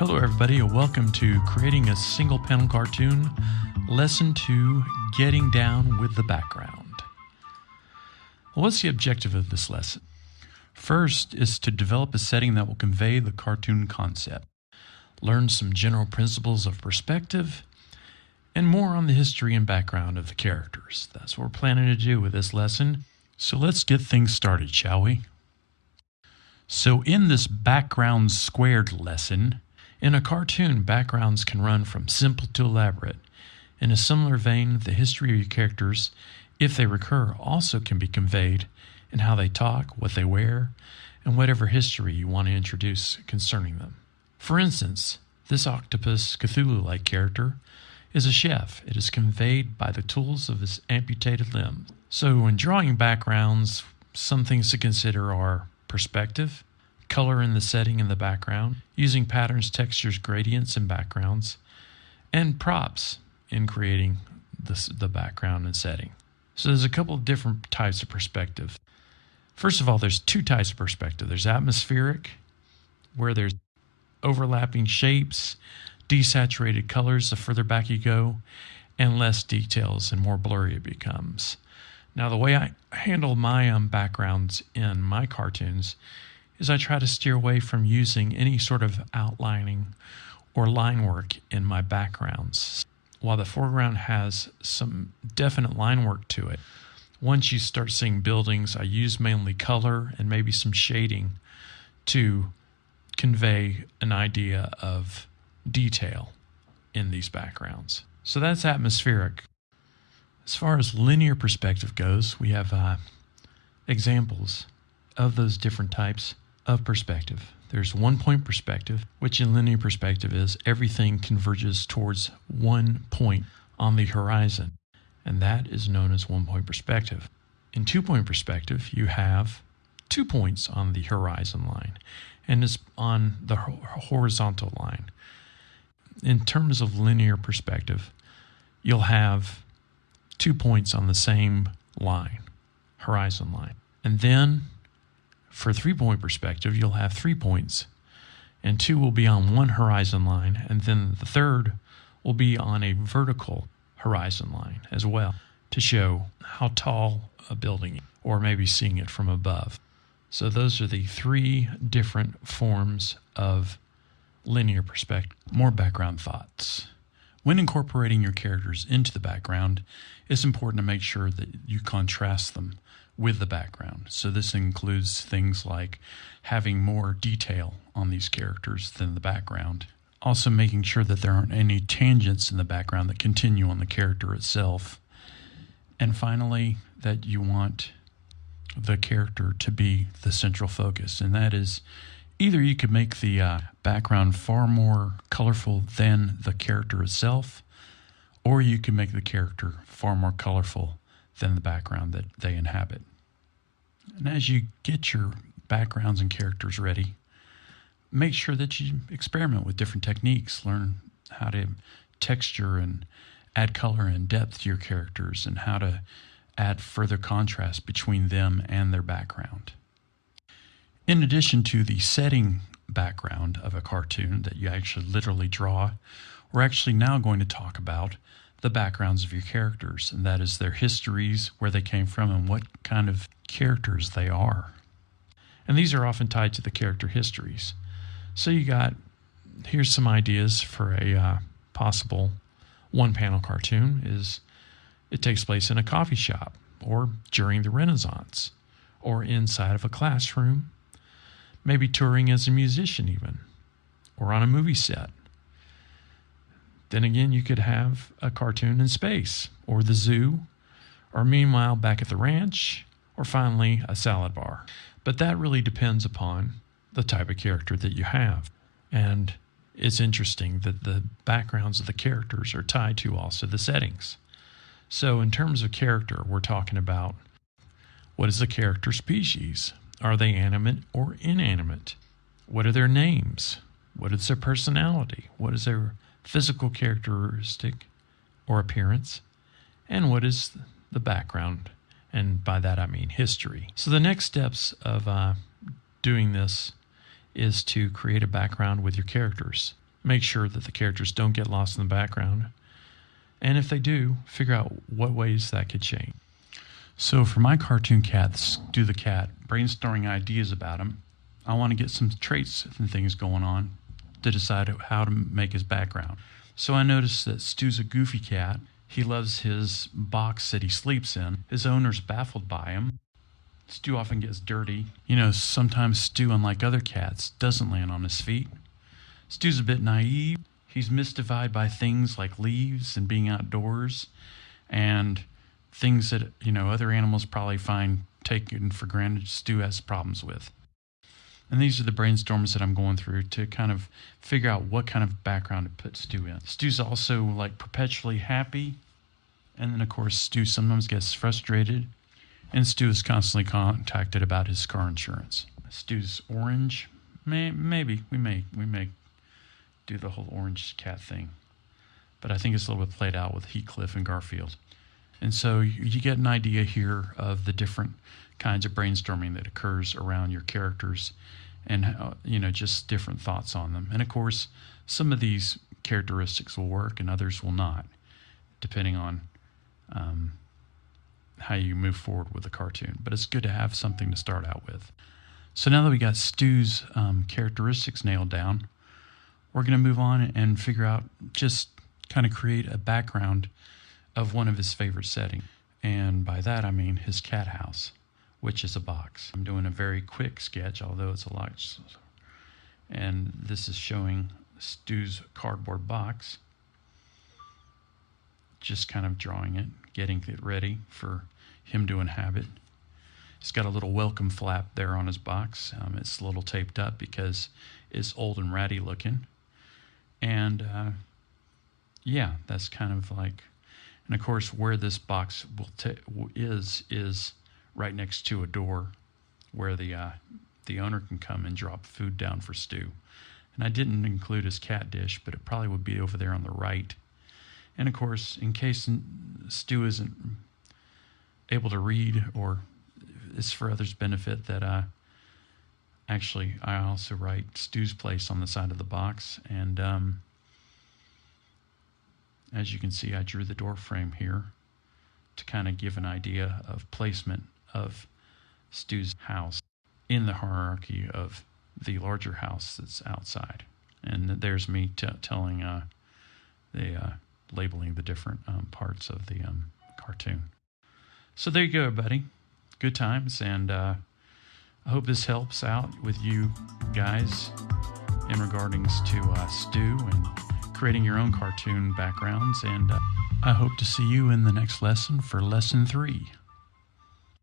Hello everybody, and welcome to Creating a Single Panel Cartoon, Lesson 2, Getting Down with the Background. Well, what's the objective of this lesson? First is to develop a setting that will convey the cartoon concept, learn some general principles of perspective, and more on the history and background of the characters. That's what we're planning to do with this lesson. So let's get things started, shall we? So in this background squared lesson, in a cartoon, backgrounds can run from simple to elaborate. In a similar vein, the history of your characters, if they recur, also can be conveyed in how they talk, what they wear, and whatever history you want to introduce concerning them. For instance, this octopus Cthulhu-like character is a chef. It is conveyed by the tools of his amputated limbs. So when drawing backgrounds, some things to consider are perspective, color in the setting in the background, using patterns, textures, gradients, and backgrounds, and props in creating the background and setting. So there's a couple of different types of perspective. First of all, there's two types of perspective. There's atmospheric, where there's overlapping shapes, desaturated colors the further back you go, and less details and more blurry it becomes. Now, the way I handle my backgrounds in my cartoons is I try to steer away from using any sort of outlining or line work in my backgrounds. While the foreground has some definite line work to it, once you start seeing buildings, I use mainly color and maybe some shading to convey an idea of detail in these backgrounds. So that's atmospheric. As far as linear perspective goes, we have examples of those different types of perspective. There's one-point perspective, which in linear perspective is everything converges towards one point on the horizon, and that is known as one-point perspective. In two-point perspective, you have 2 points on the horizon line, and it's on the horizontal line. In terms of linear perspective, you'll have 2 points on the same line, horizon line. And then for 3-point perspective, you'll have 3 points, and 2 will be on one horizon line, and then the third will be on a vertical horizon line as well to show how tall a building is, or maybe seeing it from above. So those are the 3 different forms of linear perspective. More background thoughts. When incorporating your characters into the background, it's important to make sure that you contrast them with the background. So this includes things like having more detail on these characters than the background. Also making sure that there aren't any tangents in the background that continue on the character itself. And finally, that you want the character to be the central focus, and that is either you could make the background far more colorful than the character itself, or you can make the character far more colorful than the background that they inhabit. And as you get your backgrounds and characters ready, make sure that you experiment with different techniques, learn how to texture and add color and depth to your characters, and how to add further contrast between them and their background. In addition to the setting background of a cartoon that you actually literally draw, we're actually now going to talk about the backgrounds of your characters, and that is their histories, where they came from, and what kind of characters they are. And these are often tied to the character histories. So here's some ideas for a possible one-panel cartoon. It takes place in a coffee shop, or during the Renaissance, or inside of a classroom, maybe touring as a musician even, or on a movie set. Then again, you could have a cartoon in space, or the zoo, or meanwhile back at the ranch, or finally a salad bar. But that really depends upon the type of character that you have. And it's interesting that the backgrounds of the characters are tied to also the settings. So in terms of character, we're talking about what is the character species? Are they animate or inanimate? What are their names? What is their personality? What is their physical characteristic or appearance? And what is the background? And by that I mean history. So the next steps of doing this is to create a background with your characters. Make sure that the characters don't get lost in the background. And if they do, figure out what ways that could change. So for my cartoon cat, Stu the cat, brainstorming ideas about him, I want to get some traits and things going on to decide how to make his background. So I noticed that Stu's a goofy cat. He loves his box that he sleeps in. His owner's baffled by him. Stu often gets dirty. Sometimes Stu, unlike other cats, doesn't land on his feet. Stu's a bit naive. He's mystified by things like leaves and being outdoors and things that, other animals probably find taken for granted Stu has problems with. And these are the brainstorms that I'm going through to kind of figure out what kind of background to put Stu in. Stu's also perpetually happy. And then, of course, Stu sometimes gets frustrated. And Stu is constantly contacted about his car insurance. Stu's orange. Maybe we may do the whole orange cat thing. But I think it's a little bit played out with Heathcliff and Garfield. And so you get an idea here of the different kinds of brainstorming that occurs around your characters and, just different thoughts on them. And, of course, some of these characteristics will work and others will not, depending on how you move forward with the cartoon. But it's good to have something to start out with. So now that we got Stu's characteristics nailed down, we're going to move on and figure out, just kind of create a background of one of his favorite settings. And by that I mean his cat house, which is a box. I'm doing a very quick sketch, although it's a lot. And this is showing Stu's cardboard box. Just kind of drawing it, getting it ready for him to inhabit. He's got a little welcome flap there on his box. It's a little taped up because it's old and ratty looking. And yeah, that's kind of like, and of course where this box is right next to a door where the owner can come and drop food down for Stu. And I didn't include his cat dish, but it probably would be over there on the right. And of course, in case Stu isn't able to read, or it's for others' benefit, that actually I also write Stu's place on the side of the box. And as you can see, I drew the door frame here to kind of give an idea of placement of Stu's house in the hierarchy of the larger house that's outside. And there's me telling labeling the different parts of the cartoon. So there you go, everybody. Good times, and I hope this helps out with you guys in regardings to Stu and creating your own cartoon backgrounds. And I hope to see you in the next lesson for Lesson 3.